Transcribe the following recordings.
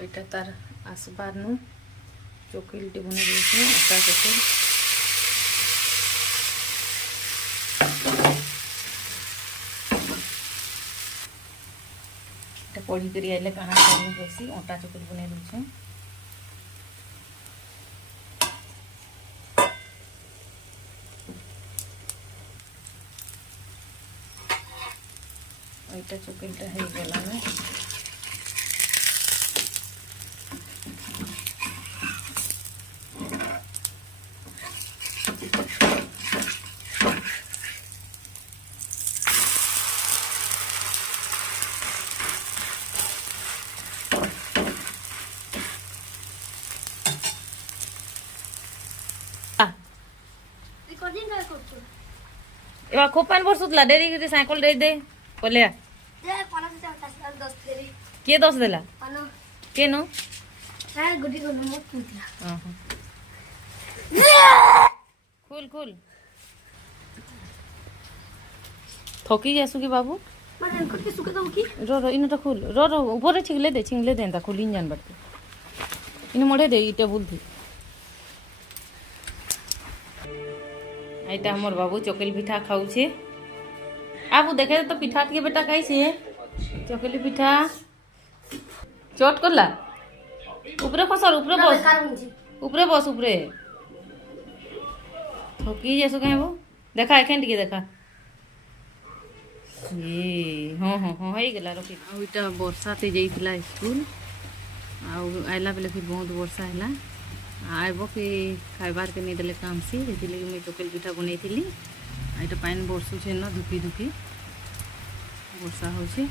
ଏଇଟା ତାର ଆସବାରନୁ ଚକିଲଟି ବନେଇ ଦେଇଛୁ ଅଟା ଚକିଲ। এটা ପଢ଼ିକରି ଆଇଲେ କାଣା କରିବି ବେଶୀ ଅଟା ଚକିଲ ବନେଇ ଦେଉଛୁ। ଏଇଟା ଚକିଲଟା ହେଇଗଲାଣି। এবার খুব পান বসুতলা ডেরি করে সাইকেল দে দে বলে কে দশ দেলা কেন খুল খুল থকি যাসু কি বাবু रो रो इनटा खुल रो रो ऊपर छिंगले दे एंता खुली जान बटके इन मोड़े दे ई टेबुल थी। आइटा हमर बाबू चकली पिठा खाऊछे। आबू देखे तो पिठा के बेटा कैसे चकली पिठा चोट करला ऊपरे खसर ऊपरे बस ऊपरे थकी जैसो कहे वो देखा एखन टिके देखा ये हाँ हाँ हाँ हो गला रखी। आईटा वर्षा ते जाइला स्कूल आइला बेले फिर बहुत वर्षा है आब कि खाइबार के नहीं देले काम से लगे मुझे चकली पिठा बनई थी। आईटा पानी बरसुचे ना धुकी धुकी वर्षा होचे।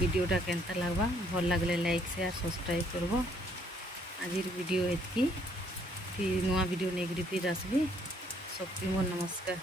वीडियोटा केनता लगवा भल लगले लाइक शेयर सब्सक्राइब करबो। आज वीडियो एतकी फिर नुआ वीडियो नहीं फिर आसबी। सबके मोर नमस्कार।